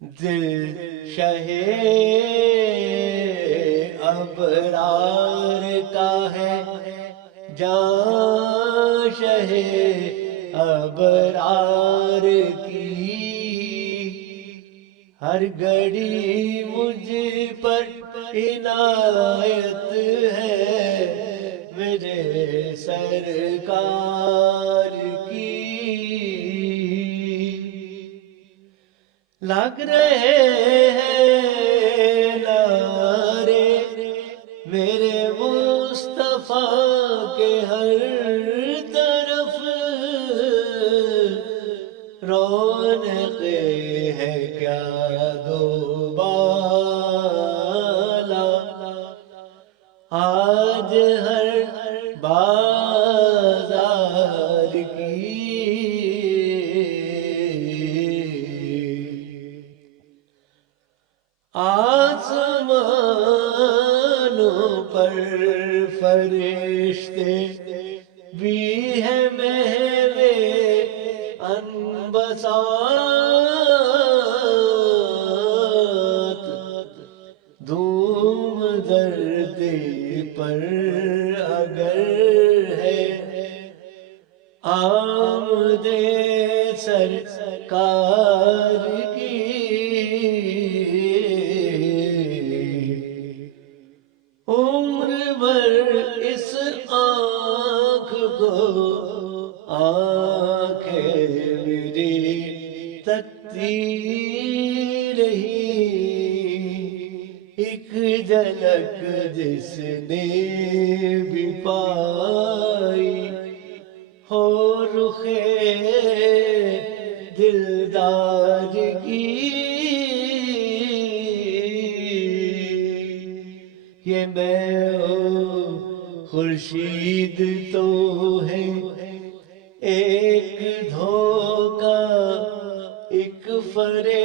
دل شہے ابرار کا ہے، جان شہے ابرار کی، ہر گھڑی مجھ پر عنایت ہے میرے سرکار کی۔ لگ رہے ہیں نعرے میرے مصطفیٰ کے ہر طرف، رونق ہے کیا دوبالا آج ہر بازار کی۔ آسمانوں پر فرشتے بھی ہیں محوِ انبساط، دھوم دھرتی پر اگر ہے آمد سرکار کی، عمر بھر اس آنکھ کو آنکھیں میری تکتی رہی، ایک جھلک جس نے بھی پائی ہو رخ دلدار کی۔ یہ میں خورشید تو ہے ایک دھوکہ ایک فریب،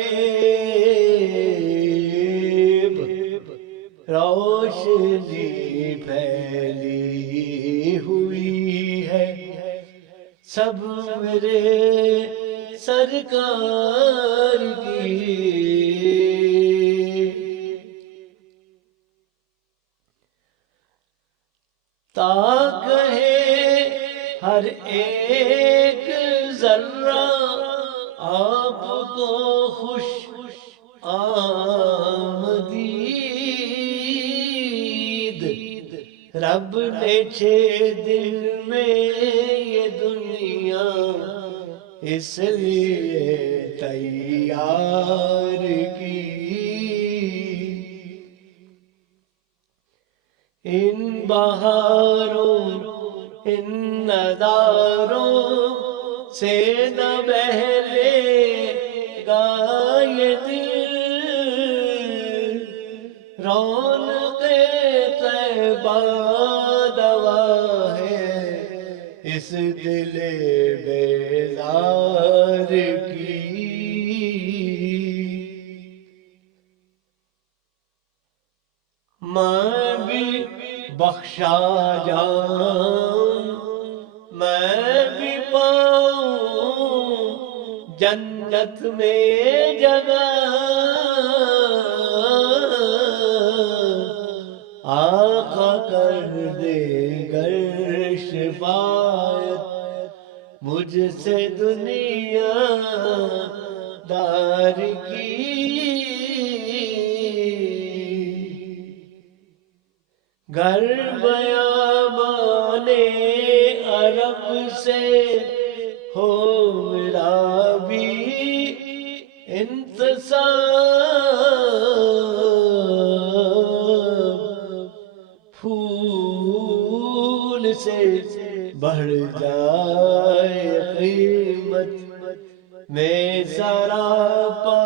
روشنی پھیلی ہوئی ہے سب میرے سرکار کی۔ تا کہے ہر ایک ذرہ آپ کو خوش آمدید، رب نے 6 دن میں یہ دنیا اس لیے تیار کی، ان بہاروں ان نظاروں سے نہ بہلے گا یہ دل، رونق طیبہ دوا ہے اس دل بیزار کی۔ میں بھی بخشا جاؤں، میں بھی پاؤں جنت میں جگہ، آقا کر دے گر شفاعت مجھ سے دنیا دار کی۔ گر بیابان عرب سے ہو میرا بھی انتصاب، پھول سے بڑھ جائے قیمت میں سراپا